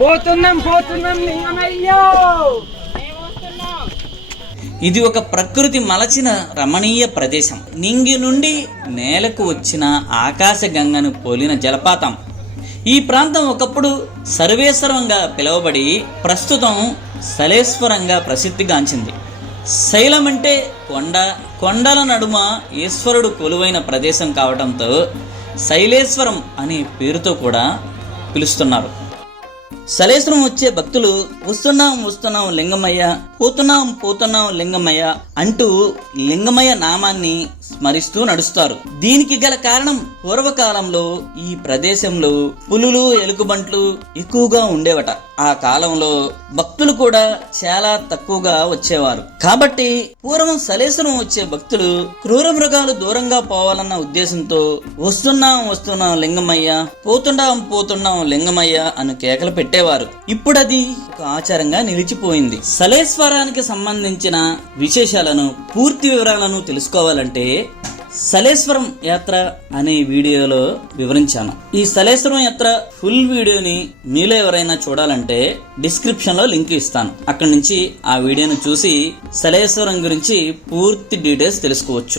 పోతున్నాం లింగమయ్యో. ఇది ఒక ప్రకృతి మలచిన రమణీయ ప్రదేశం. నింగి నుండి నేలకు వచ్చిన ఆకాశ గంగను పోలిన జలపాతం. ఈ ప్రాంతం ఒకప్పుడు సర్వేశ్వరంగా పిలువబడి ప్రస్తుతం సలేశ్వరంగా ప్రసిద్ధిగాంచింది. శైలం అంటే కొండ, కొండల నడుమ ఈశ్వరుడు కొలువైన ప్రదేశం కావడంతో శైలేశ్వరం అనే పేరుతో కూడా పిలుస్తున్నారు. సలేశ్వరం వచ్చే భక్తులు వస్తున్నాం లింగమయ్య, పోతున్నాం లింగమయ్య అంటూ లింగమయ్య నామాన్ని స్మరిస్తూ నడుస్తారు. దీనికి గల కారణం పూర్వకాలంలో ఈ ప్రదేశంలో పులులు, ఎలుగుబంట్లు ఎక్కువగా ఉండేవట. ఆ కాలంలో భక్తులు కూడా చాలా తక్కువగా వచ్చేవారు. కాబట్టి పూర్వం సలేశ్వరం వచ్చే భక్తులు క్రూర మృగాలు దూరంగా పోవాలన్న ఉద్దేశంతో వస్తున్నాం లింగమయ్య, పోతున్నాం లింగమయ్య అని కేకలు పెట్టేవారు. ఇప్పుడు అది ఒక ఆచారంగా నిలిచిపోయింది. సలేశ్వరానికి సంబంధించిన విశేషాలను, పూర్తి వివరాలను తెలుసుకోవాలంటే సలేశ్వరం యాత్ర అనే వీడియోలో వివరించాను. ఈ సలేశ్వరం యాత్ర ఫుల్ వీడియోని మీలో ఎవరైనా చూడాలంటే డిస్క్రిప్షన్ లో లింక్ ఇస్తాను. అక్కడి నుంచి ఆ వీడియోను చూసి సలేశ్వరం గురించి పూర్తి డీటెయిల్స్ తెలుసుకోవచ్చు.